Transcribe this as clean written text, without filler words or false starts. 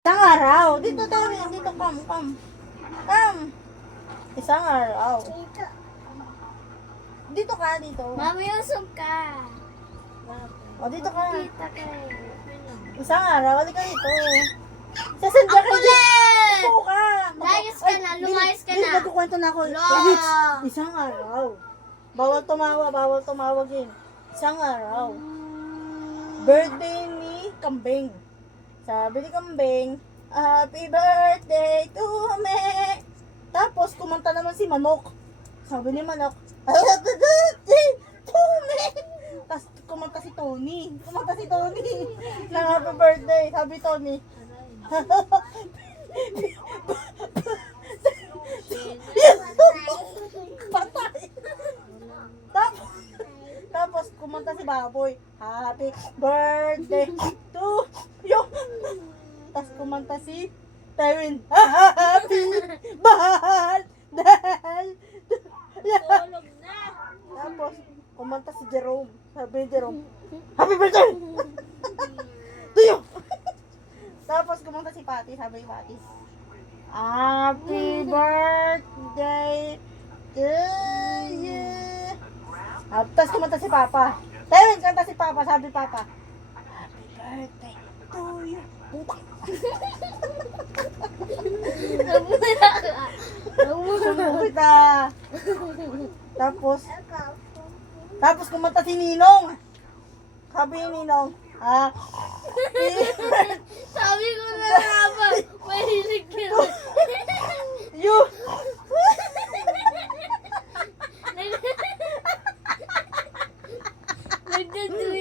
Isang araw. Dito, Tony. Dito, come. Come. Isang araw. Dito ka, dito. Mami, usog ka. O, dito ka. Kita ka eh. Isang araw. Halika dito. Sasandya Ang ka dito. kulit! Upo ka. Layas ka na, lumayas ka na. Nagkukwento na ako. Lo! Isang araw. Bawal tumawagin. Isang araw. Birthday ni Kambing. Sabi ni Kambing, Happy birthday to me. Tapos kumanta naman si Manok. Sabi ni Manok, Happy birthday to me. Tapos kumanta si Tony. Na happy birthday. Sabi Tony, patay. Tapos kumanta si Baboy, Happy birthday to you. Tapos kumanta si Terwin, Happy birthday. Tulog na. Tapos kumanta si Jerome. Sabi ni Jerome, Happy birthday to you. Tapos kumanta si Patty. Sabi ni Patty, Happy birthday to you. Tapos kumanta si Papa. Terwin, kanta si Papa. Sabi Papa, Happy birthday to you. Sumulit ka. Tapos kumanta si Ninong. Sabi ni Ninong, Sabi ko na nga ba, mahilig ka. you